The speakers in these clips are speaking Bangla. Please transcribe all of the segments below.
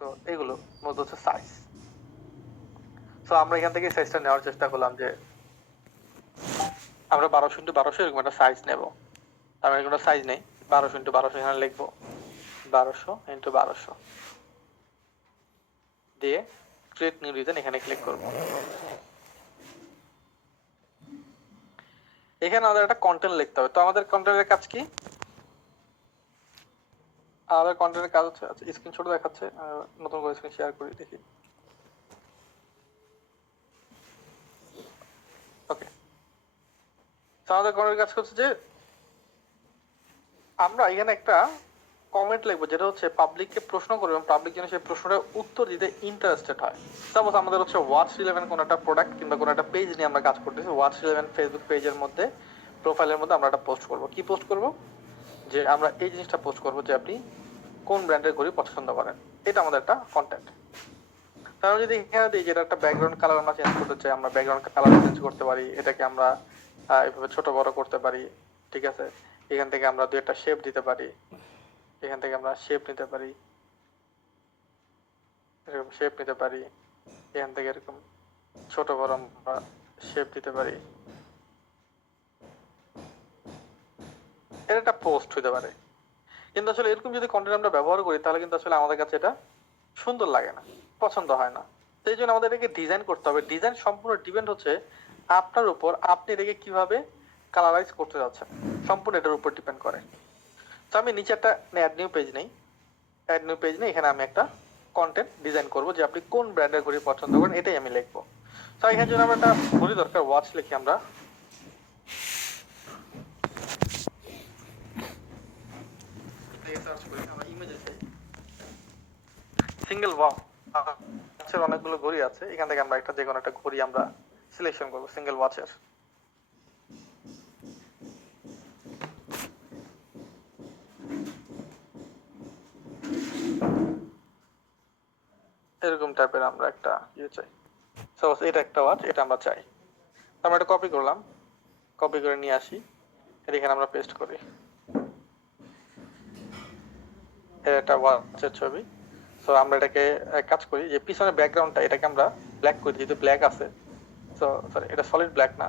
তো এগুলো মূলত হচ্ছে সাইজ। তো আমরা এখান থেকে সাইজটা নেওয়ার চেষ্টা করলাম যে আমরা 1200 x 1200 এরকম একটা সাইজ নেব। আমরা কোনো সাইজ নেই, 1200 x 1200 এখানে লিখবো, 1200 x 1200 দিয়ে ক্রিয়েট নিউ রিজন এখানে ক্লিক করব। এখানে আমাদের একটা কন্টেন্ট লিখতে হবে। তো আমাদের কন্টেন্টের কাজ কি? আমাদের কন্টেন্টের কাজ হচ্ছে, আচ্ছা স্ক্রিনশট দেখাচ্ছে, নতুন করে স্ক্রিন শেয়ার করি দেখি। ওকে, তো আমাদের কন্টেন্টের কাজ হচ্ছে যে আমরা এখানে একটা কমেন্ট লিখবো যেটা হচ্ছে পাবলিককে প্রশ্ন করবে এবং পাবলিক যেন সেই প্রশ্নটার উত্তর দিতে ইন্টারেস্টেড হয়। সাপোজ আমাদের হচ্ছে ওয়াচ রিলেভেন্ট কোনো একটা প্রোডাক্ট কিংবা কোনো একটা পেজ নিয়ে আমরা কাজ করতেছি। ওয়াচ রিলেভেন্ট ফেসবুক পেজের মধ্যে প্রোফাইলের মধ্যে আমরা একটা পোস্ট করব। কি পোস্ট করব? যে আমরা এই জিনিসটা পোস্ট করব যে আপনি কোন ব্র্যান্ডের ঘড়ি পছন্দ করেন। এটা আমাদের একটা কন্টেন্ট। তাহলে যদি এখানে দিই যেটা একটা ব্যাকগ্রাউন্ড কালার আমরা চেঞ্জ করতে চাই, আমরা ব্যাকগ্রাউন্ড কালার চেঞ্জ করতে পারি। এটাকে আমরা এভাবে ছোট বড় করতে পারি। ঠিক আছে, এখান থেকে আমরা দুই একটা শেপ দিতে পারি। এখান থেকে আমরা শেপ নিতে পারি, এরকম শেপ নিতে পারি। এখান থেকে এরকম ছোট বড় আমরা শেপ দিতে পারি। এটা একটা পোস্ট হতে পারে। কিন্তু আসলে এরকম যদি কন্টেন্ট আমরা ব্যবহার করি তাহলে কিন্তু আসলে আমাদের কাছে এটা সুন্দর লাগে না, পছন্দ হয় না। সেই জন্য আমাদের এটাকে ডিজাইন করতে হবে। ডিজাইন সম্পূর্ণ ডিপেন্ড হচ্ছে আপনার উপর, আপনি এটাকে কিভাবে কালারাইজ করতে যাচ্ছেন, সম্পূর্ণ এটার উপর ডিপেন্ড করে। তো আমি নিচে একটা অ্যাড নিউ পেজ নেই, অ্যাড নিউ পেজ নেই, এখানে আমি একটা কন্টেন্ট ডিজাইন করব যে আপনি কোন ব্র্যান্ডের ঘড়ি পছন্দ করেন, এটাই আমি লিখবো। তো এখানে জন্য আমরা একটা ঘড়ি দরকার, ওয়াচ লিখি আমরা। সার্চ করি আমরা ইমেজে যাই, সিঙ্গেল ওয়াচের অনেকগুলো ঘড়ি আছে, এখান থেকে আমরা একটা যে কোনো একটা ঘড়ি আমরা সিলেকশন করব সিঙ্গেল ওয়াচের। এরকম টাইপের আমরা একটা ইয়ে চাই। সাপোজ এটা একটা ওয়াচ, এটা আমরা চাই। আমরা এটা কপি করলাম, কপি করে নিয়ে আসি, এখানে আমরা পেস্ট করি। এটা ওয়াচের ছবি। সো আমরা এটাকে কাজ করি যে পিছনের ব্যাকগ্রাউন্ডটা এটাকে আমরা ব্ল্যাক করি, যেহেতু ব্ল্যাক আছে। সো সরি, এটা সলিড ব্ল্যাক না।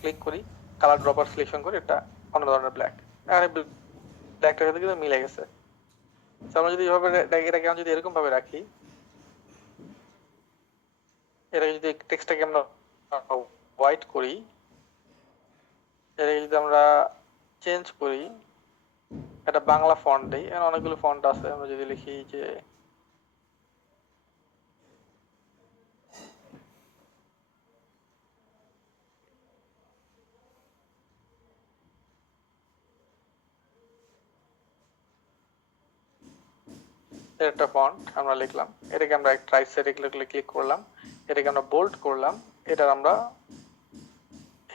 ক্লিক করি, কালার ড্রপার সিলেকশন করি, এটা অন্য ধরনের ব্ল্যাক। এখানে ব্ল্যাকটার সাথে কিন্তু মিলে গেছে। সো আমরা যদি এভাবে এটাকে আমরা যদি এরকম ভাবে রাখি, এটাকে যদি টেক্সটটাকে আমরা হোয়াইট করি, এটাকে যদি আমরা চেঞ্জ করি, এটা বাংলা ফন্ট দেই, এখানে অনেকগুলো ফন্ট আছে। আমরা যদি লিখি যে একটা ফন্ট আমরা লিখলাম, এটাকে আমরা রাইট সাইডে ক্লিক করলাম, এটাকে আমরা বোল্ড করলাম, এটা আমরা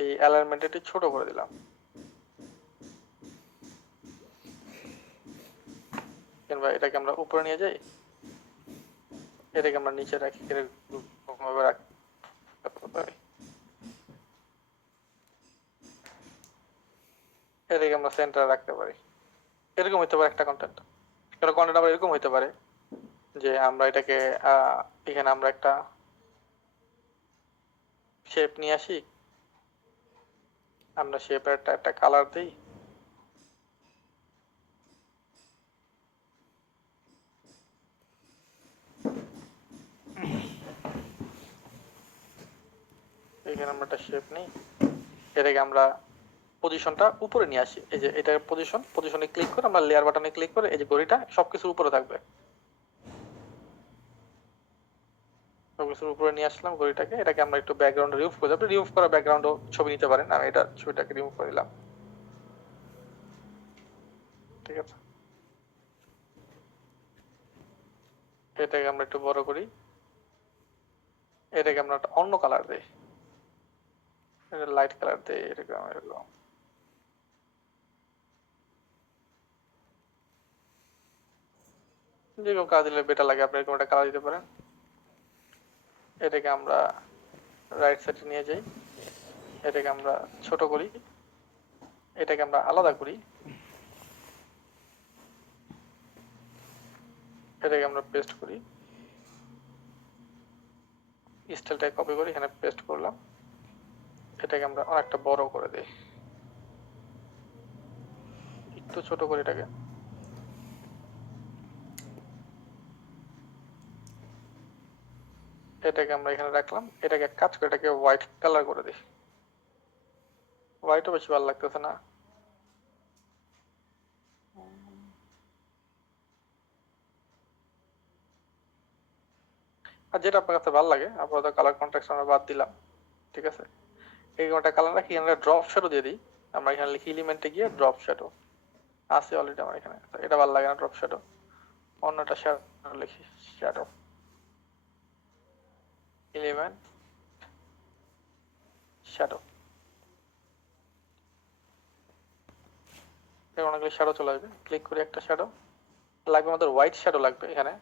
এই অ্যালাইনমেন্টটি ছোট করে দিলাম। কিংবা এটাকে আমরা উপরে নিয়ে যাই, এটাকে আমরা নিচে রাখি, এরকম ভাবে রাখতে পারি। এটাকে আমরা সেন্টারে রাখতে পারি। এরকম হইতে পারে একটা কন্টেন্ট। একটা কন্টেন্ট আবার এরকম হইতে পারে যে আমরা এটাকে এখানে আমরা একটা শেপ নিয়ে আসি, আমরা শেপের একটা কালার দিই, এখানে আমরা একটা শেপ নিই, এটাকে আমরা পজিশনটা উপরে নিয়ে আসি। এই যে এটা পজিশনে ক্লিক করে আমরা লেয়ার বাটনে ক্লিক করে এই যে ঘড়িটা সবকিছুর উপরে থাকবে, সবকিছুর উপরে নিয়ে আসলাম ঘড়িটাকে। এটাকে আমরা একটু ব্যাকগ্রাউন্ড রিমুভ করে দেব, রিমুভ করা ব্যাকগ্রাউন্ডও ছবি নিতে পারেন। আমি এটা ছবিটাকে রিমুভ করে দিলাম। ঠিক আছে, এটাকে আমরা একটু বড় করি, এটাকে আমরা একটা অন্য কালার দিই, এটা লাইট কালার দিই, এরকম এরকম। যেরকম কালার দিলে বেটার লাগে, আপনি এরকম একটা কালার দিতে পারেন। এটাকে আমরা রাইট সাইডে নিয়ে যাই, এটাকে আমরা ছোট করি, এটাকে আমরা আলাদা করি, এটাকে আমরা পেস্ট করি, স্টাইলটাকে কপি করি, এখানে পেস্ট করলাম, এটাকে আমরা অনেকটা বড় করে দিই, একটু ছোট করে এটাকে, এটাকে আমরা এখানে রাখলাম, এটাকে এক কাজ করে এটাকে হোয়াইট কালার করে দিই, হোয়াইটও বেশি ভালো লাগতেছে না, আর যেটা আপনার কাছে ভালো লাগে আপাতত কালার কন্ট্রাস্ট আমরা বাদ দিলাম, ঠিক আছে। এই একটা কালার রাখি, এখানে ড্রপ শ্যাডো দিয়ে দিই, আমরা এখানে লিখি এলিমেন্টে গিয়ে ড্রপ শ্যাডো আছে অলরেডি আমার এখানে, এটা ভালো লাগে না ড্রপ শ্যাডো, অন্যটা শ্যাডো লিখি, শ্যাডো এলিমেন্ট শ্যাডো, অনেকগুলো শ্যাডো চলে আসবে, ক্লিক করি একটা শ্যাডো লাগবে, আমাদের হোয়াইট শ্যাডো লাগবে, এখানে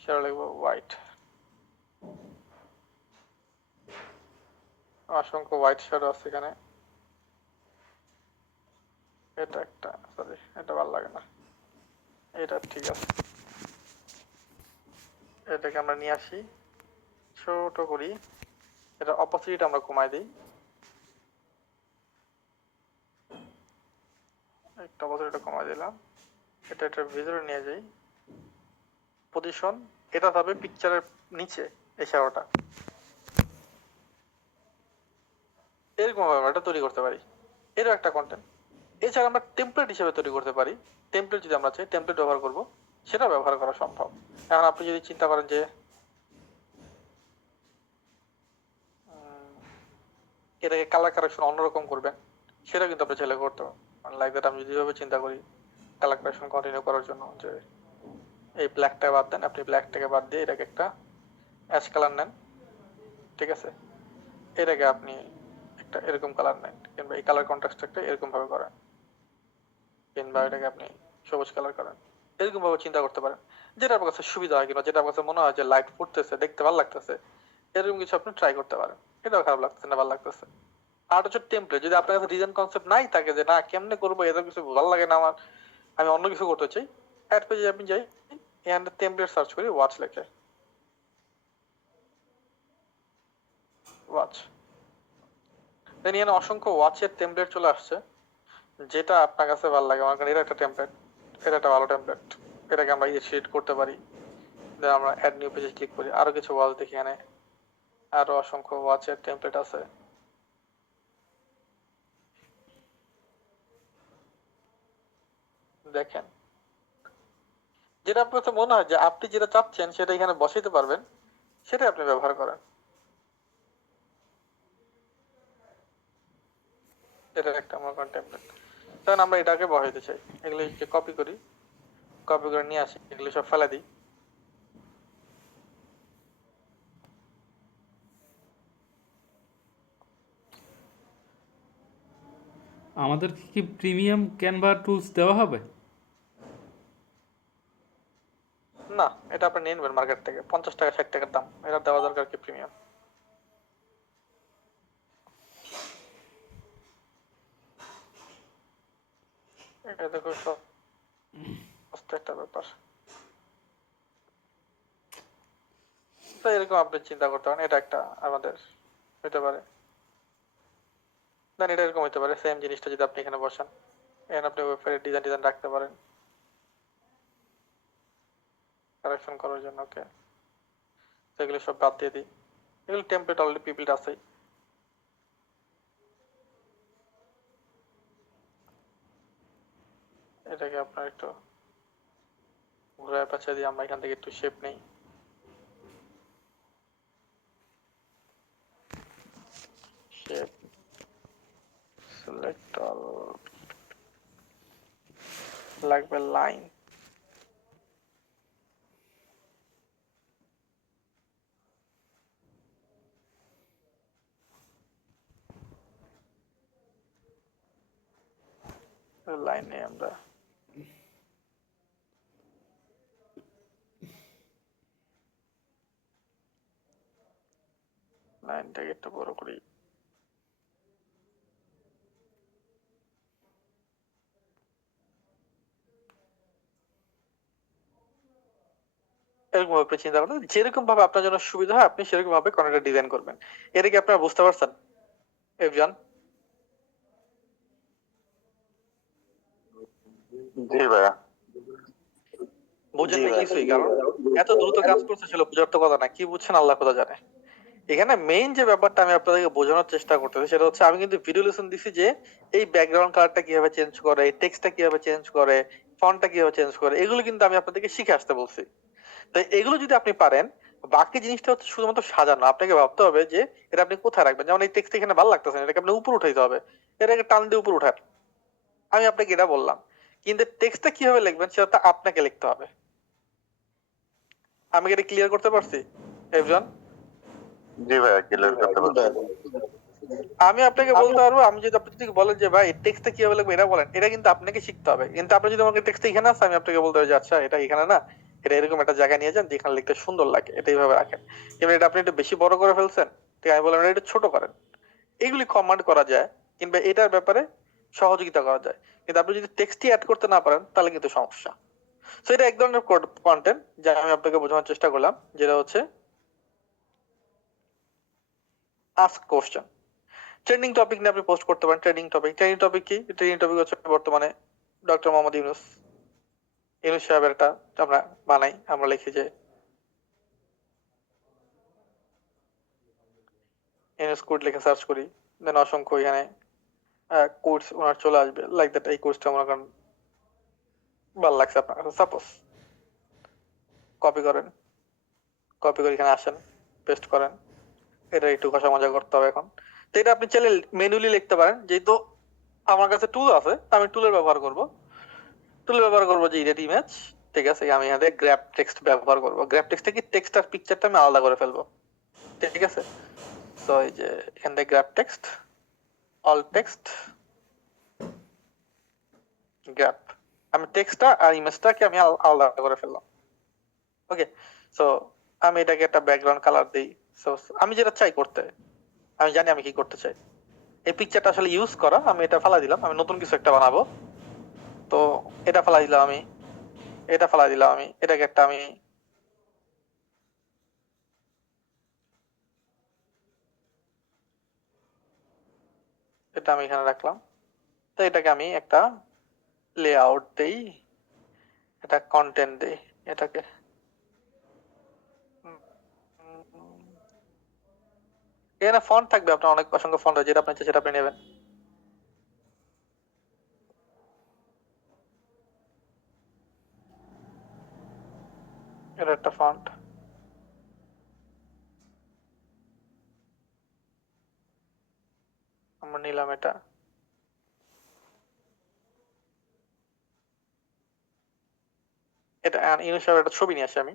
শ্যাডো লিখবো হোয়াইট, অসংখ্য হোয়াইট শ্যাডো আছে এখানে, এটা একটা, সরি এটা ভালো লাগে না, এটা ঠিক আছে, এটাকে আমরা নিয়ে আসি, ছোট করি, এটা অপোজিট আমরা কমাই দিই, একটা অপোজিট কমাই দিলাম, এটা একটা ভিতরে নিয়ে যাই, পজিশন এটা থাকবে পিকচারের নিচে, এই শ্যাডোটা এরকম ভাবে আমরা এটা তৈরি করতে পারি, এরও একটা কন্টেন্ট। এছাড়া আমরা টেমপ্লেট হিসেবে তৈরি করতে পারি, টেমপ্লেট যদি আমরা চাই টেমপ্লেট ব্যবহার করব, সেটা ব্যবহার করা সম্ভব। এখন আপনি যদি চিন্তা করেন যে এটাকে কালার কারেকশন অন্যরকম করবেন, সেটা কিন্তু আপনি চাইলে করতে পারেন। লাইক দ্যাট আমি যদি ভাবে চিন্তা করি কালার কারেকশন কন্টিনিউ করার জন্য, যে এই ব্ল্যাকটা বাদ দেন, আপনি ব্ল্যাকটাকে বাদ দিয়ে এটাকে একটা অ্যাশ কালার নেন, ঠিক আছে, এটাকে আপনি একটা এরকম কালার নেন, কিংবা এই কালার কন্ট্রাস্ট একটা এরকম ভাবে করেন, কিংবা এটাকে আপনি সবুজ কালার করেন, এরকম ভাবে চিন্তা করতে পারেন, যেটা আপনার কাছে সুবিধা হয়, কিংবা যেটা আপনার কাছে মনে হয় যে লাইট পড়তেছে, দেখতে ভালো লাগতেছে, এরকম কিছু আপনি ট্রাই করতে পারেন, এটাও খারাপ লাগতেছে না, ভালো লাগতেছে। আর হচ্ছে টেমপ্লেট, যদি আপনার কাছে রিজন কনসেপ্ট নাই থাকে যে না কেমনে করবো, এরকম কিছু ভালো লাগে না আমার, আমি অন্য কিছু করতে চাই, অ্যাড পেজে আপনি যাই, এখানে টেমপ্লেট সার্চ করি, ওয়াচ লেখে, ওয়াচ, দেন এখানে অসংখ্য ওয়াচের টেমপ্লেট চলে আসছে, যেটা আপনার কাছে ভালো লাগে, আমার কাছে এটা একটা টেমপ্লেট, এটা একটা ভালো টেমপ্লেট, এটাকে আমরা ইনিশিয়েট করতে পারি, দেন আমরা অ্যাড নিউ পেজে ক্লিক করি, আরো কিছু ওয়াচ দেখি, এখানে আরো অসংখ্য ওয়াচের টেমপ্লেট আছে, দেখেন যেটা আপনার কাছে মনে হয় যে আপনি যেটা চাচ্ছেন সেটা এখানে বসাইতে পারবেন, সেটাই আপনি ব্যবহার করেন, এটা একটা আমার টেমপ্লেট। তখন আমরা এটাকে বসাইতে চাই, এগুলো কপি করি, কপি করে নিয়ে আসি, এগুলো সব ফেলে দিই, আমাদের কি প্রিমিয়াম ক্যানভা টুলস দেওয়া হবে? না এটা আপনি নিয়ে নেবেন মার্কেট থেকে, 50 টাকা 60 টাকার দাম, এটা দেওয়া দরকার কি প্রিমিয়াম, এটা দেখো সস্তা একটা ব্যাপার। তো এরকম আপনি চিন্তা করতে পারেন, এটা একটা আমাদের হইতে পারে, দেন এটা এরকম হইতে পারে, সেম জিনিসটা যদি আপনি এখানে বসান, এখানে আপনি ওয়েবসাইটের ডিজাইন ডিজাইন রাখতে পারেন কারেকশন করার জন্য, ওকে, সেগুলো সব বাদ দিয়ে দিই, এগুলো টেমপ্লেট অলরেডি পিপিল আছেই, এটাকে আপনার একটু ঘুরায় পেঁচা দিয়ে আমরা এখান থেকে একটু শেপ নেই, শেপ সিলেক্ট অল, লাগবে লাইন, লাইন নেই আমরা, লাইনটাকে একটু বড় করি, এরকম ভাবে আপনি চিন্তা করবেন, যেরকম ভাবে আপনার জন্য সুবিধা হয় আপনি সেরকম ভাবে কন্টেন্ট ডিজাইন করবেন। এটা কি আপনারা বুঝতে পারছেন এফজান? জি ভাইয়া। বুঝেন জি না ভাই। কিছুই, কারণ এত দ্রুত কাজ করতে ছিল বুঝার তো কথা না, কি বুঝছেন আল্লাহ খোদা জানে। এখানে মেইন যে ব্যাপারটা আমি আপনাদেরকে বোঝানোর চেষ্টা করতেছি সেটা হচ্ছে আমি কিন্তু ভিডিও লেসন দিছি যে এই ব্যাকগ্রাউন্ড কালারটা কিভাবে চেঞ্জ করে, এই টেক্সটটা কিভাবে চেঞ্জ করে, ফন্টটা কিভাবে চেঞ্জ করে, এগুলো কিন্তু আমি আপনাদেরকে শিখে আসতে বলছি। তো এগুলো যদি আপনি পারেন, বাকি জিনিসটা হচ্ছে শুধুমাত্র সাজানো। আপনাকে ভাবতে হবে যে এটা আপনি কোথায় রাখবেন। যেমন এই টেক্সট এখানে ভালো লাগতেছে না, এটাকে আপনি উপর উঠাইতে হবে, এটাকে টান দিয়ে উপর উঠান। আমি আপনাকে এটা বললাম, কিন্তু টেক্সটটা কিভাবে লিখবেন সেটা আপনাকে লিখতে হবে। আমি কি এটা ক্লিয়ার করতে পারছি এফজন? জি ভাইয়া, ক্লিয়ার করতে পারছি। আমি আপনাকে বলতে পারবো, আমি যদি আপনি যদি বলেন যে ভাই টেক্সটটা কিভাবে লিখবো এটা বলেন, এটা কিন্তু আপনাকে শিখতে হবে। কিন্তু আপনি যদি আমাকে টেক্সট এখানে আছে, আমি আপনাকে বলতে হবে যে আচ্ছা এটা এখানে না, এটা এরকম একটা জায়গায় নিয়ে যান যেখানে লিখতে সুন্দর লাগে, এটা এইভাবে রাখেন। কিন্তু এটা আপনি একটু বেশি বড় করে ফেলছেন, ঠিক আমি বললাম এটা একটু ছোট করেন। এইগুলি কমান্ড করা যায়, কিংবা এটার ব্যাপারে সহযোগিতা করা যায়। কিন্তু আপনি যদি টেক্সটই অ্যাড করতে না পারেন তাহলে কিন্তু সমস্যা। তো এটা এক ধরনের কন্টেন্ট যা আমি আপনাকে বোঝানোর চেষ্টা করলাম, যেটা হচ্ছে আস্ক কোশ্চেন। ট্রেন্ডিং টপিক নিয়ে আপনি পোস্ট করতে পারেন। ট্রেন্ডিং টপিক কি? ট্রেন্ডিং টপিক হচ্ছে বর্তমানে ডক্টর মোহাম্মদ ইউনূস, ইউনূস সাহেবের একটা আমরা বানাই, আমরা লিখি যে ইউনূস কোড লিখে সার্চ করি, দেন অসংখ্য এখানে কোর্স ওনার চলে আসবে, লাইক দ্যাট। এই কোর্সটা মনে করেন ভালো লাগছে আপনার কাছে, সাপোজ কপি করেন, কপি করে এখানে আসেন, পেস্ট করেন। এটা একটু ঘষা মাজা করতে হবে এখন। তো এটা আপনি চাইলে ম্যানুয়ালি লিখতে পারেন, যেহেতু আমার কাছে টুল আছে আমি টুলের ব্যবহার করব। টুল ব্যবহার করবো যে ইডিট ইমেজ, ঠিক আছে। আমি এখানে গ্র্যাব টেক্সট ব্যবহার করবো। গ্র্যাব টেক্সটে কি টেক্সট আর পিকচারটা আমি আলাদা করে ফেলবো, ঠিক আছে। তো এই যে এখান থেকে grab text, all text, grab. আমি টেক্সটটা আর ইমেজটাকে আমি আলাদা করে ফেললাম, ওকে। সো আমি এটাকে একটা ব্যাকগ্রাউন্ড কালার দিই। সো আমি যেটা চাই করতে, আমি জানি আমি কি করতে চাই। এই পিকচারটা আসলে ইউজ করা, আমি এটা ফেলা দিলাম, আমি নতুন কিছু একটা বানাবো। তো এটা ফেলা দিলাম আমি, এটা ফেলা দিলাম আমি, এটাকে একটা আমি এটা আমি এখানে রাখলাম। তো এটাকে আমি একটা লেআউট দেই, এটা কন্টেন্ট দেই এটাকে। এখানে ফন্ট থাকবে, আপনার অনেক অসংখ্য ফন্ট আছে, যেটা আপনি চাই সেটা আপনি নেবেন। এটা একটা ফন্ট, আমরা নিলাম এটা। এটা ইউনিশ একটা ছবি নিয়ে আসি আমি।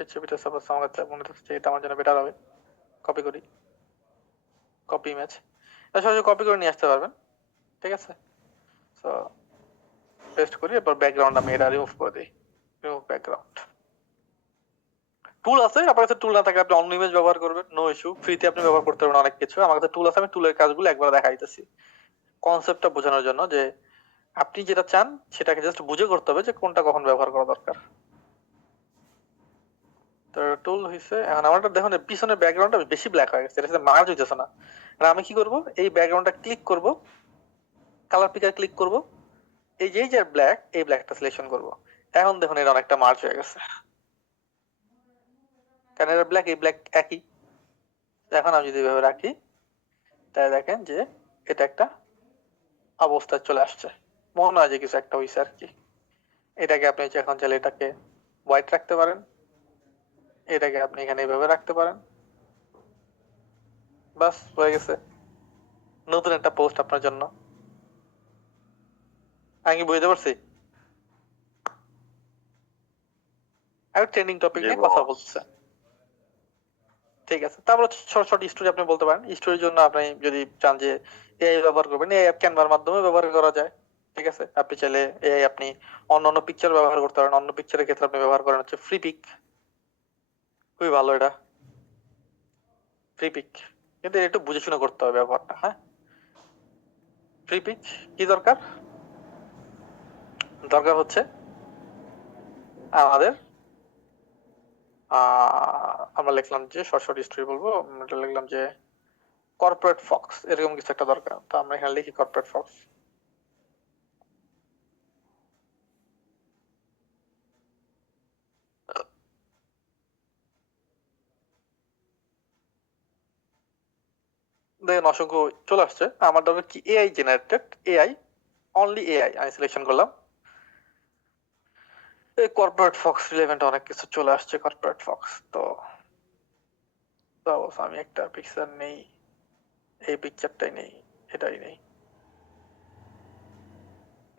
এই ছবিটা সাপোজ আমার কাছে মনে হচ্ছে যে এটা আমার জন্য বেটার হবে। কপি করি, কপি ইমেজ। এটা সহজে কপি করে নিয়ে আসতে পারবেন, ঠিক আছে। সো পেস্ট করি, এরপর ব্যাকগ্রাউন্ড আমি এটা রিমুভ করে দিই, রিমুভ ব্যাকগ্রাউন্ড। টুল আছে, আপনার কাছে টুল না থাকলে আপনি অন্য ইমেজ ব্যবহার করবেন, নো ইস্যু। ফ্রিতে আপনি ব্যবহার করতে পারবেন অনেক কিছু। আমার কাছে টুল আছে, আমি টুলের কাজগুলো একবার দেখাইতেছি কনসেপ্টটা বোঝানোর জন্য, যে আপনি যেটা চান সেটাকে জাস্ট বুঝে করতে হবে যে কোনটা কখন ব্যবহার করা দরকার। তো টুল হইছে, এখন আমার দেখুন পিছনের ব্যাকগ্রাউন্ডটা বেশি ব্ল্যাক হয়ে গেছে, এটা মার্জ হইতেছে না। আর আমি কি করব, এই ব্যাকগ্রাউন্ডটা ক্লিক করব, কালার পিকার ক্লিক করব, এই যে ব্ল্যাক, এই ব্ল্যাকটা সিলেকশন করব। এখন দেখুন এটা অনেকটা মার্জ হয়ে গেছে, কারণ এটা ব্ল্যাক, এই ব্ল্যাক একই। এখন আমি যদি এভাবে রাখি তাহলে দেখেন যে এটা একটা অবস্থায় চলে আসছে, মনে হয় যে কিছু একটা হইছে আর কি। এটাকে আপনি এখন চাইলে এটাকে হোয়াইট রাখতে পারেন, এটাকে আপনি এখানে এইভাবে রাখতে পারেন। বাস হয়ে গেছে নতুন একটা পোস্ট আপনার জন্য। আমি কি বুঝতে পারছি? আমি ট্রেন্ডিং টপিক জি নিয়ে কথা বাবা। বলছে, ঠিক আছে। তারপর শর্ট শর্ট স্টোরি আপনি বলতে পারেন। স্টোরির জন্য আপনি যদি চান যে এআই ব্যবহার করবেন, এআই অ্যাপ ক্যানভার মাধ্যমে ব্যবহার করা যায়, ঠিক আছে। আপনি চাইলে এআই আপনি অন্য পিকচার ব্যবহার করতে পারেন। অন্য পিকচারের ক্ষেত্রে আপনি ব্যবহার করেন হচ্ছে ফ্রি পিক, খুবই ভালো এটা। ফ্রি পিক, কিন্তু একটু বুঝে শুনে করতে হবে ব্যবহারটা। হ্যাঁ, ফ্রি পিক কি দরকার? দরকার হচ্ছে আমাদের আমরা লিখলাম যে শর্ট শর্ট স্টোরি বলবো, আমরা লিখলাম যে কর্পোরেট ফক্স, এরকম কিছু একটা দরকার। তো আমরা এখানে লিখি কর্পোরেট ফক্স। দেখেন অসংখ্য চলে আসছে। আমার দরকার কি AI generated, AI, only AI আমি সিলেকশন করলাম। এই কর্পোরেট ফক্স রিলেভেন্ট অনেক কিছু চলে আসছে কর্পোরেট ফক্স। তো আমি একটা পিকচার নেই, এই পিকচারটাই নেই, এটাই নেই,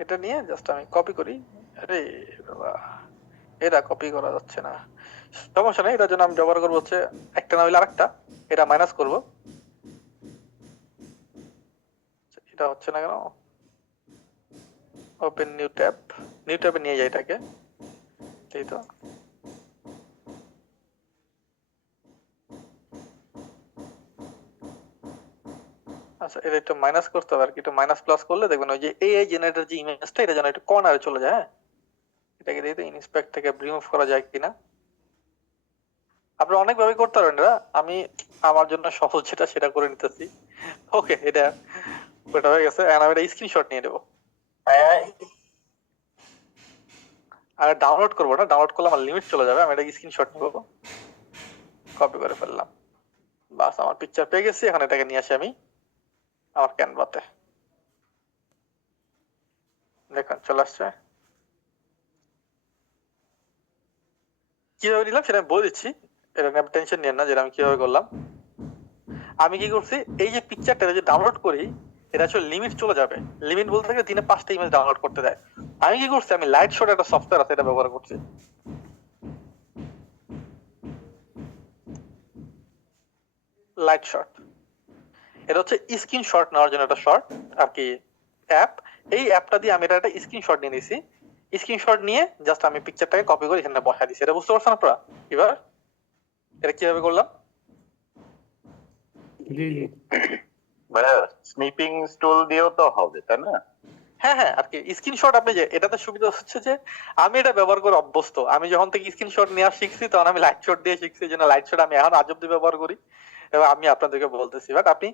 এটা নিয়ে জাস্ট আমি কপি করি। আরে বাবা, এটা কপি করা যাচ্ছে না, সমস্যা নেই। এটার জন্য আমি ব্যবহার করবো হচ্ছে একটা না হইলে আরেকটা, এটা মাইনাস করব। এটা হচ্ছে না কেন? ওপেন নিউ ট্যাব, নিউ ট্যাবে নিয়ে যাই এটাকে, এই তো। আচ্ছা, এটা একটু মাইনাস করতে হবে আর কি, একটু মাইনাস প্লাস করলে দেখবেন ওই যে এআই জেনারেটর যে ইমেজটা, এটা যেন একটু কর্নারে চলে যায়। হ্যাঁ, এটাকে দিয়ে তো ইন্সপেক্ট থেকে রিমুভ করা যায় কিনা। আপনি অনেক ভাবে করতে পারেন, আমি আমার জন্য সহজ যেটা সেটা করে নিতেছি। ওকে, এটা ওটা হয়ে গেছে। আমি এটা স্ক্রিনশট নিয়ে নেবো আর ডাউনলোড করবো না, ডাউনলোড করলে আমার লিমিট চলে যাবে। আমি এটা স্ক্রিনশট নেবো, কপি করে ফেললাম, বাস আমার পিকচার পেয়ে গেছি। এখন এটাকে নিয়ে আসি আমি আমার ক্যানভাতে, দেখুন চলে আসছে। কিভাবে নিলাম সেটা আমি বলে দিচ্ছি, এটা নিয়ে টেনশন নিয়েন না, যেটা আমি কিভাবে করলাম। আমি কি করছি, এই যে পিকচারটা যে ডাউনলোড করি, এটা আসলে লিমিট চলে যাবে। লিমিট বলতে গেলে দিনে 5টা ইমেজ ডাউনলোড করতে দেয়। আমি কি করছি, আমি লাইট শট একটা সফটওয়্যার আছে, এটা ব্যবহার করছি। লাইট শট, এটা হচ্ছে স্ক্রিনশট নেওয়ার জন্য একটা শর্ট আর কি অ্যাপ। এই অ্যাপটা দিয়ে আমি এটা একটা স্ক্রিনশট নিয়ে নিছি। স্ক্রিনশট নিয়ে জাস্ট আমি পিকচারটাকে কপি করে এখানে বসাই দিছি। এটা বুঝতে পারছেন আপনারা? এবার এটা কিভাবে করলাম? জি জি। ভাইয়া স্নিপিং টুল দিয়েও তো হবে, তাই না? হ্যাঁ হ্যাঁ, আর কি স্ক্রিনশট আপনি যে এটাতে সুবিধা হচ্ছে যে আমি এটা ব্যবহার করে অভ্যস্ত। আমি যখন থেকে স্ক্রিনশট নেওয়া শিখছি তখন আমি লাইট শট দিয়ে শিখছি, জন্য লাইট শট আমি এখন আজব দিয়ে ব্যবহার করি এবং আমি আপনাদেরকে বলতেছি। বাট আপনি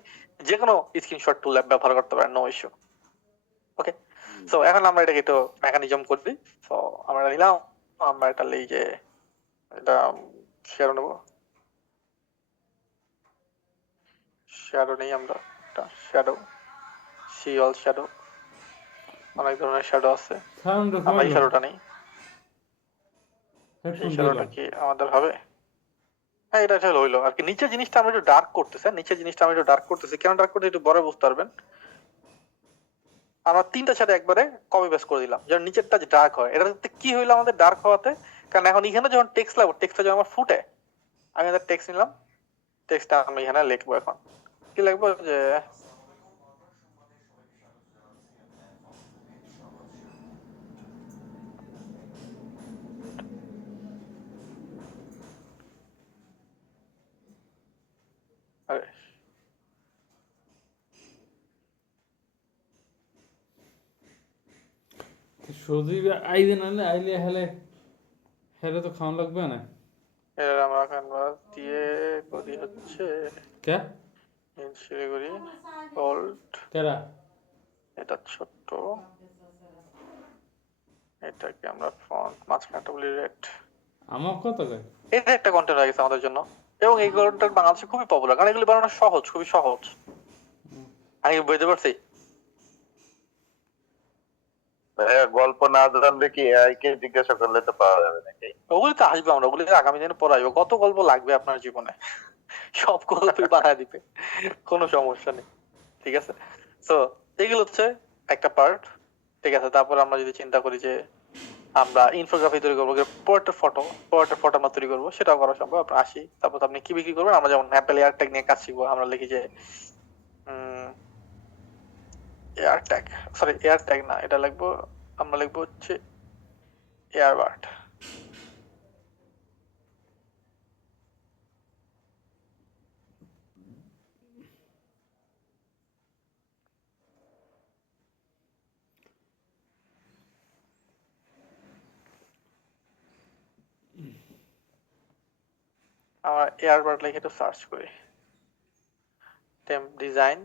যে কোনো স্ক্রিনশট টুল ব্যবহার করতে পারেন, নো ইস্যু। ওকে, সো এখন আমরা এটাকে একটু মেকানিজম করবি। সো আমরা নিলাম, আমরা এটা এই যে এটা শ্যাডো নেব, শ্যাডো নেই আমরা, একটা শ্যাডো, শিওল শ্যাডো, অনেক ধরনের শ্যাডো আছে, সাউন্ড আমরা এই কমাইলো, শ্যাডোটা নেই। হেডফোন এই দিলাম। শ্যাডোটা কি আমাদের হবে? হ্যাঁ, এটা আসলে হইলো আর কি। নিচের জিনিসটা আমরা একটু ডার্ক করতেছি, নিচের জিনিসটা আমরা একটু ডার্ক করতেছি। কেন ডার্ক করতে একটু বড় বুঝতে পারবেন। আমরা 3টার সাথে একবারে কপি পেস্ট করে দিলাম যেন নিচেরটা ডার্ক হয়। এটাতে কি হইলো আমাদের ডার্ক হওয়াতে, কারণ এখন এখানে যখন টেক্সট লাগবে, টেক্সটটা যখন আমার ফুটে, আমি একটা টেক্সট নিলাম, টেক্সটটা আমি এখানে লিখবো। এখন কি লিখবো যে আরে, সজীব আইবে নাহলে আইলে হেলে হেলে তো খাওয়ান লাগবে না। এর আমরা ক্যানভাস দিয়ে করি হচ্ছে কে শিলিগুড়ি বোল্ড, কেরা এটা ছোট্ট, এটাকে আমরা ফন্ট মাঝখানটা বলি রেড। আমার কত কয় এটা একটা কন্টেন্ট হয়ে গেছে আমাদের জন্য, এবং এই কন্টেন্ট বাংলাদেশে খুবই পপুলার, কারণ এগুলো বানানো সহজ, খুবই সহজ। আমি বুঝতে পারছি। ভাইয়া গল্প না জানলে কি এআই কে জিজ্ঞাসা করলে তো পাওয়া যাবে নাকি? ওগুলি তো আসবে, আমরা ওগুলি আগামী দিনে পড়াইবো। কত গল্প লাগবে আপনার জীবনে, সব গল্পই বানায় দিবে, কোনো সমস্যা নেই। ঠিক আছে, তো এগুলো হচ্ছে একটা পার্ট। ঠিক আছে, তারপর আমরা যদি চিন্তা করি যে আমরা ইনফোগ্রাফি তৈরি করবো, পোর্ট্রেট ফটো আমরা তৈরি করবো, সেটাও করা সম্ভব। আপনার আসি, তারপর আপনি কি বিক্রি করবেন। আমরা যেমন অ্যাপেল এয়ার ট্যাগ নিয়ে কাজ শিখবো, আমরা লিখি যে air tag, sorry air tag না, এটা লিখবো, আমরা লিখবো হচ্ছে এয়ারবার্ড। আমরা এয়ারবাড লিখে একটু সার্চ করি, টেম্প ডিজাইন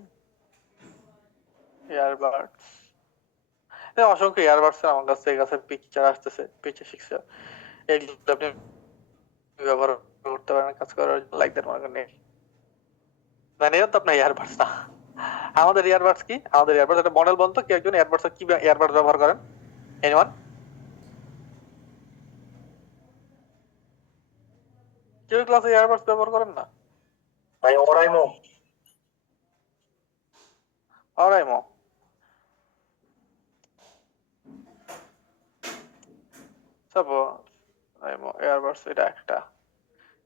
এয়ারবাডস। অসংখ্য এয়ারবাডস আমার কাছে পিকচার আসতেছে, পিকচার পিকচার এগুলো আপনি ব্যবহার করতে পারেন কাজ করার লাইক দ্যাট মনে করেন। মানে তো আপনার এয়ারবাডস না, আমাদের এয়ারবাডস কি, আমাদের এয়ারবাডস একটা মডেল বলতো কি, একজন এয়ারবাডস কি এয়ারবাডস ব্যবহার করেন, এনিওয়ান? কেউ ক্লাসে এয়ারবাডস ব্যবহার করেন না? ভাই ওরাইমো। অরাইমো, অরাইমো এয়ারবাডস, এটা একটা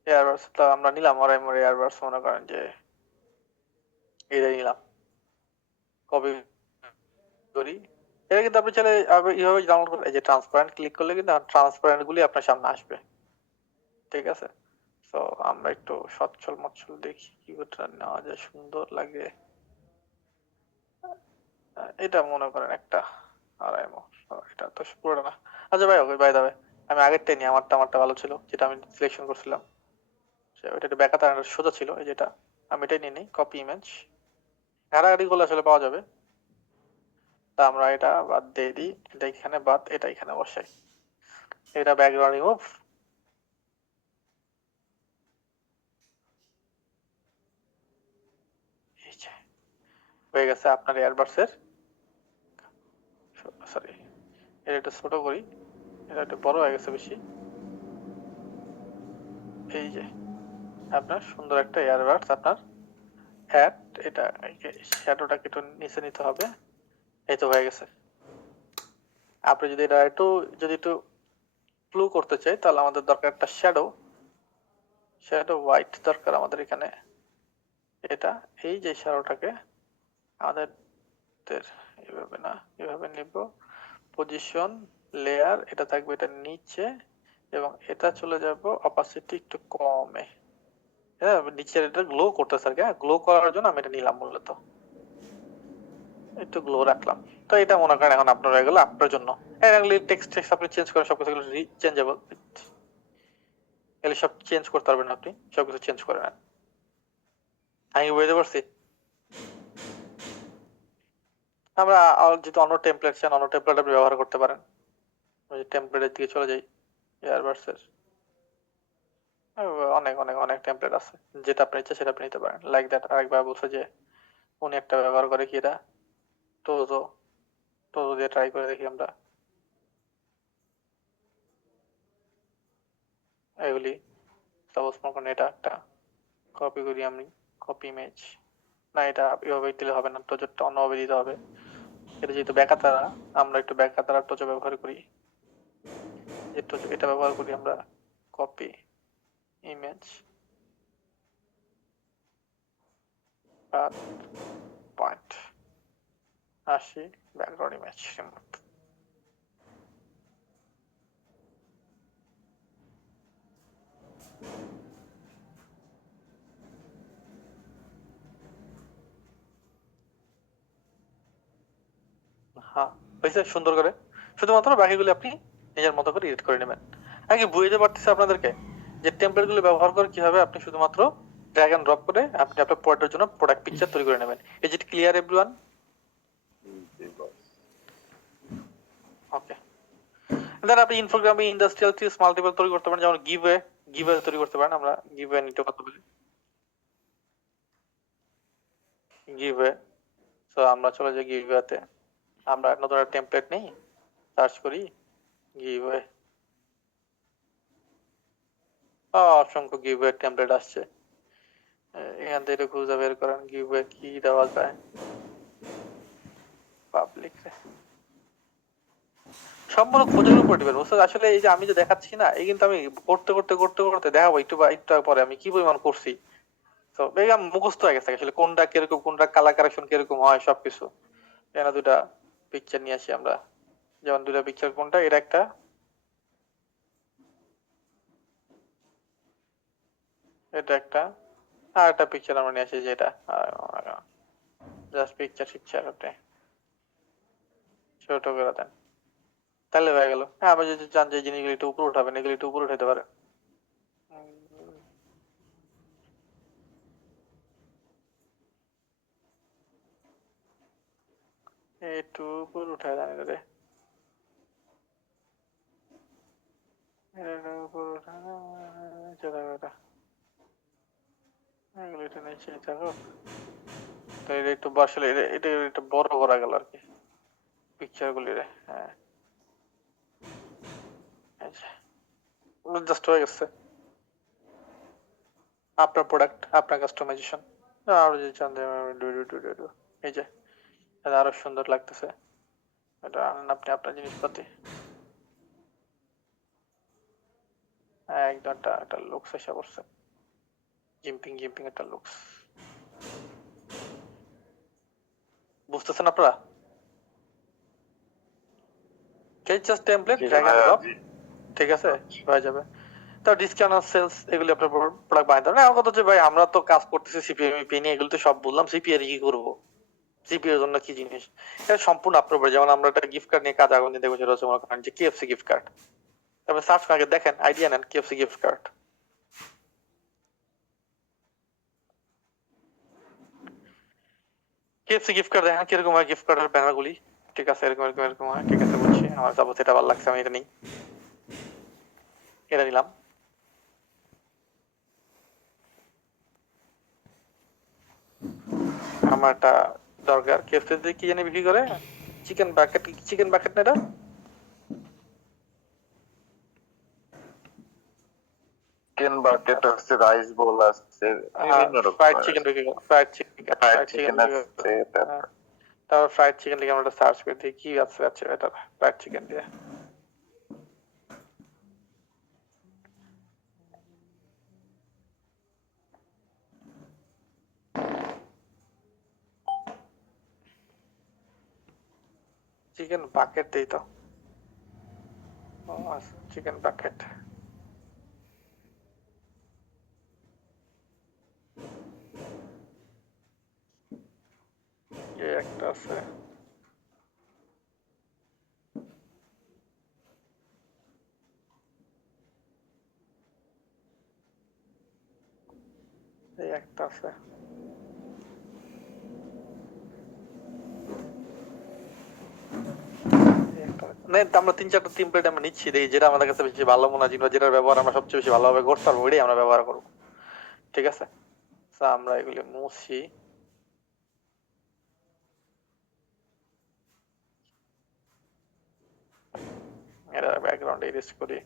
এয়ারবাডস তো আমরা নিলাম, অরাইমোর এয়ারবাডস মনে করেন যে এটাই নিলাম, কপি করি। এটা কিন্তু আপনি চাইলে এইভাবে ডাউনলোড করলে, এই যে ট্রান্সপারেন্ট ক্লিক করলে কিন্তু ট্রান্সপারেন্ট গুলি আপনার সামনে আসবে, ঠিক আছে? তো আমরা একটু সচ্ছল মচ্ছল দেখি কি করে নেওয়া যায়, সুন্দর লাগে। এটা মনে করেন একটা আড়াইমো, এটা তো পুরোটা না। আচ্ছা ভাই, ওকে বাই দাবে, আমি আগেরটাই নিই, আমারটা ভালো ছিল যেটা আমি সিলেকশন করছিলাম, ওইটা একটু ব্যাকাতে সোজা ছিল, এই যেটা আমি এটাই নিয়ে নিই, কপি ইমেজ, ঘাড়াঘাড়ি গুলো আসলে পাওয়া যাবে। তা আমরা এটা বাদ দিয়ে দিই, এটা এখানে বাদ, এটা এখানে বসাই, এটা ব্যাকগ্রাউন্ড রিমুভ। হয়ে গেছে আপনার এয়ারবাডস এর, সরি এটা একটু ছোট করি, এটা একটু বড় হয়ে গেছে বেশি। এই যে আপনার সুন্দর একটা এয়ারবাডস আপনার অ্যাড, এটা শ্যাডোটাকে একটু নিচে নিতে হবে, এই তো হয়ে গেছে। আপনি যদি এটা একটু যদি একটু ব্লু করতে চাই, তাহলে আমাদের দরকার একটা শ্যাডো, শ্যাডো হোয়াইট দরকার আমাদের এখানে। এটা এই যে শ্যাডোটাকে আমাদের এইভাবে না, এভাবে নিব, পজিশন লেয়ার, এটা থাকবে এটা নিচে, এবং এটা চলে যাব অপাসিটি একটু কমে। হ্যাঁ, নিচের এটা গ্লো করতেছে আর কি, গ্লো করার জন্য আমি এটা নিলাম মূলত, একটু গ্লো রাখলাম। তো এটা মনে করেন এখন আপনার হয়ে গেল আপনার জন্য। টেক্সট টেক্সট আপনি চেঞ্জ করেন, সবকিছু চেঞ্জেবল, এগুলো সব চেঞ্জ করতে পারবেন আপনি, সবকিছু চেঞ্জ করে নেন। আমি বুঝতে পারছি। আমরা যেহেতু অন্য টেমপ্লেট চান, অন্য টেমপ্লেট আপনি ব্যবহার করতে পারেন। ওই টেমপ্লেটের দিকে চলে যাই, এয়ারবাডসের অনেক অনেক অনেক টেমপ্লেট আছে, যেটা আপনি ইচ্ছা সেটা আপনি নিতে পারেন। লাইক দ্যাট আরেকবার বলছে যে উনি একটা ব্যবহার করে কি, এটা টোজো, টোজো দিয়ে ট্রাই করে দেখি আমরা। এগুলি সাপোজ মনে করেন এটা একটা কপি করি আমি, কপি ইমেজ, না এটা এভাবে দিলে হবে না, টোজোটা অন্যভাবে দিতে হবে। এটা যেহেতু ব্যাকাতারা, আমরা একটু ব্যাকাতারা টোজো ব্যবহার করি, এটা ব্যবহার করি আমরা, copy image point 80, background image remove. হ্যাঁ হয়েছে সুন্দর করে, শুধুমাত্র বাকিগুলো আপনি নিজের মতো করে এডিট করে নেবেন। আগে বুঝতে পারতেছি আপনাদেরকে যে টেমপ্লেট গুলো ব্যবহার করে কিভাবে আপনি শুধুমাত্র ড্র্যাগ এন্ড ড্রপ করে আপনি আপনার প্রোডাক্টের জন্য প্রোডাক্ট পিকচার তৈরি করে নেবেন। Is it clear everyone? Okay, then আপনি ইনফোগ্রামে ইন্ডাস্ট্রিয়াল থিস মাল্টিপল তৈরি করতে পারেন, যেমন গিভওয়ে, গিভওয়ে তৈরি করতে পারেন। আমরা গিভওয়ে নিতে কত বলি, গিভওয়ে। সো আমরা চলে যাই গিভওয়েতে, আমরা নতুন একটা টেমপ্লেট নেই, সার্চ করি গিভওয়ে, অসংখ্য গিভওয়ে টেমপ্লেট আসছে, এখান থেকে খুঁজে বের করেন গিভওয়ে কি দেওয়া যায় পাবলিক রে, সম্পূর্ণ খোঁজের উপর ডিপেন্ড। বুঝতে আসলে এই যে আমি যে দেখাচ্ছি না, এই কিন্তু আমি করতে করতে করতে করতে দেখাবো একটু বা একটু পরে আমি কি পরিমাণ করছি। তো বেগম মুখস্থ হয়ে গেছে আসলে কোনটা কিরকম, কোনটা কালার কারেকশন কিরকম হয় সবকিছু। এখানে দুটা পিকচার নিয়ে আসি আমরা, যেমন দুটা পিকচার, কোনটা এটা একটা, এটা একটা, আর একটা পিকচার আমরা নিয়ে আসি যেটা জাস্ট পিকচার পিকচার আপনি ছোট করে দেন, তাহলে হয়ে গেল। হ্যাঁ, আবার যদি চান যে জিনিসগুলো একটু উপরে উঠাবেন, এগুলো একটু উপরে উঠাতে পারেন। একটু উপর উঠায় জানি রে, এটা উপর উঠায় এগুলো এটা নিচে থাকো। তো এটা একটু বসলে এটা একটু বড় করা গেল আর কি পিকচার গুলি রে। হ্যাঁ জাস্ট হয়ে গেছে আপনার প্রোডাক্ট, আপনার কাস্টমাইজেশন। আর যে চান এই যে এটা আরো সুন্দর লাগতেছে। এটা আনেন আপনি আপনার জিনিসপাতি, একদম একটা লুকস এসে পড়ছে, জিম্পিং জিম্পিং একটা লুকস। বুঝতেছেন আপনারা? জাস্ট টেমপ্লেট জি ড্র্যাগ এন্ড ভাইয়া, ড্রপ, জি। ঠিক আছে, আচ্ছা। হয়ে যাবে। তো ডিসকাউন্ট সেলস এগুলি আপনার প্রোডাক্ট বানাতে হবে না। আমার কথা হচ্ছে ভাই আমরা তো কাজ করতেছি সিপিএমপি নিয়ে, এগুলো তো সব বললাম, সিপিআর কি করবো, সিপিএর জন্য কি জিনিস, এটা সম্পূর্ণ আপনার উপরে। যেমন আমরা একটা গিফট কার্ড নিয়ে কাজ আগুন দিয়ে দেখবো, সেটা হচ্ছে মনে করেন যে কেএফসি গিফট কার্ড। তারপরে সার্চ করে দেখেন, আইডিয়া নেন KFC gift card. KFC gift card দেখেন কিরকম হয়, গিফট কার্ডের ব্যানার গুলি, ঠিক আছে, এরকম এরকম এরকম হয়, ঠিক আছে বুঝছি। আমার যাবো এটা ভালো লাগছে, আমি এটা নিই, এটা নিলাম। আমার একটা দরকার, কেএফসি কি জানি বিক্রি করে, চিকেন বাকেট, চিকেন বাকেট না এটা, চিকেন বাকেট আছে, রাইস বোল আছে, বিভিন্ন ফ্রাইড রকমের চিকেন আছে। বিক্রি করে, fried chicken, fried fried chicken chicken বিক্রি করে। আছে, তারপর তারপর ফ্রাইড চিকেন লিখে আমরা একটা সার্চ করে দিই কি আছে আছে এটা, ফ্রাইড চিকেন দিয়ে। চিকেন বাকেট দিই তো, চিকেন বাকেট, এই একটা আছে, এই একটা আছে, আমরা তিন চারটা তিন প্লেট আমরা নিচ্ছি, দেখি যেটা আমাদের কাছে বেশি ভালো মনে হয়, যেটার ব্যবহার আমরা সবচেয়ে বেশি ভালোভাবে করতে পারবো, ওইটাই আমরা ব্যবহার করবো, ঠিক আছে। আমরা এগুলি মুছি, এটা ব্যাকগ্রাউন্ড ইরেজ করি,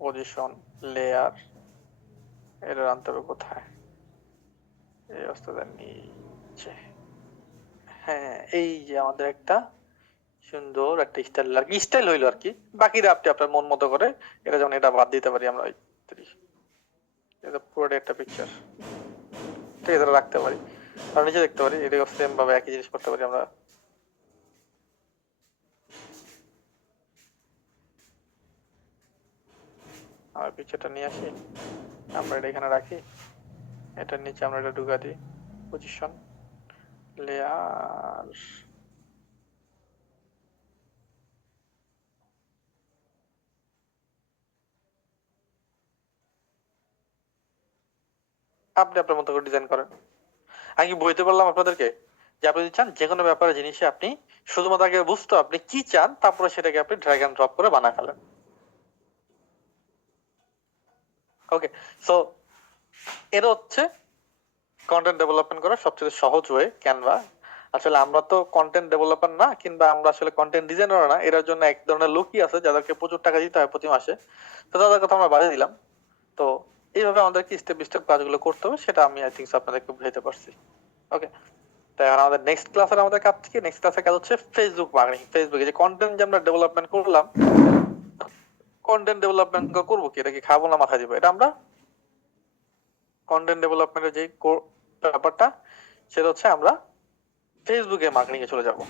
পজিশন, লেয়ার, এটা আনতে হবে কোথায়, এই অবস্থাটা নিচে। হ্যাঁ এই যে আমাদের একটা সুন্দর একটা স্টাইল, আর কি স্টাইল হইলো আর কি। বাকিটা আপনি আপনার মন মতো করে, এটা যেমন এটা বাদ দিতে পারি আমরা, এটা পুরোটা একটা পিকচার, ঠিক আছে, এটা রাখতে পারি। আর নিচে দেখতে পারি, এটা সেম ভাবে একই জিনিস করতে পারি আমরা। আমার পিকচারটা নিয়ে আসি, আমরা এটা এখানে রাখি, এটার নিচে আমরা এটা ঢুকা দিই, পজিশন, লেয়ার, আপনি আপনার মতো করে ডিজাইন করেন। আমি কি বলতে পারলাম আপনাদেরকে যে আপনি যদি চান যে কোনো ব্যাপারে জিনিসে আপনি শুধুমাত্র আগে বুঝতে আপনি কি চান, তারপরে সেটাকে আপনি ড্র্যাগ এন্ড ড্রপ করে বানা ফেলেন। ওকে, সো এটা হচ্ছে কন্টেন্ট ডেভেলপমেন্ট করার সবচেয়ে সহজ ওয়ে, ক্যানভা। আসলে আমরা তো কন্টেন্ট ডেভেলপার না, কিংবা আমরা আসলে কন্টেন্ট ডিজাইনার না, এর জন্য এক ধরনের লোকই আছে যাদেরকে প্রচুর টাকা দিতে হয় প্রতি মাসে, তো তাদের কথা আমরা বাদে দিলাম। তো এইভাবে আমাদেরকে স্টেপ বাই স্টেপ কাজগুলো করতে হবে, সেটা আমি আই থিঙ্ক আপনাদেরকে বুঝাইতে পারছি। ওকে, তাই আর আমাদের নেক্সট ক্লাসের আমাদের কাজ কি, নেক্সট ক্লাসের কাজ হচ্ছে ফেসবুক মার্কেটিং। ফেসবুকে যে কন্টেন্ট যে আমরা ডেভেলপমেন্ট করলাম, কন্টেন্ট ডেভেলপমেন্ট করবো কি, এটা কি খাবো না মাথা দিব, এটা আমরা কন্টেন্ট ডেভেলপমেন্টের যে ব্যাপারটা, সেটা হচ্ছে আমরা ফেসবুকে মার্কেটিং এ চলে যাব।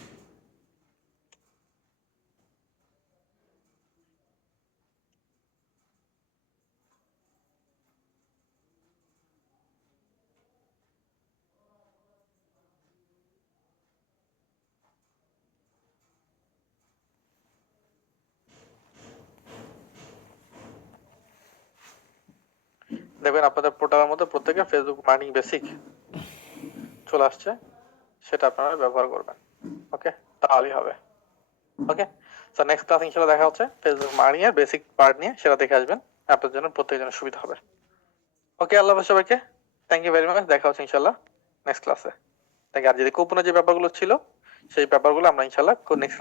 দেখবেন আপনাদের পোর্টালের মধ্যে প্রত্যেকে ফেসবুক মার্কেটিং বেসিক চলে আসছে, সেটা আপনারা ব্যবহার করবেন। ওকে, তাহলেই হবে। ওকে, তো নেক্সট ক্লাস ইনশাআল্লাহ দেখা হচ্ছে ফেসবুক মার্কেটিং এর বেসিক পার্ট নিয়ে, সেটা দেখে আসবেন, আপনার জন্য প্রত্যেকের সুবিধা হবে। ওকে, আল্লাহ হাফেজ সবাইকে, থ্যাংক ইউ ভেরি মাচ, দেখা হচ্ছে ইনশাআল্লাহ নেক্সট ক্লাসে। আর যদি গোপনে যে ব্যাপারগুলো ছিল সেই ব্যাপারগুলো আমরা ইনশাআল্লাহ নেক্সট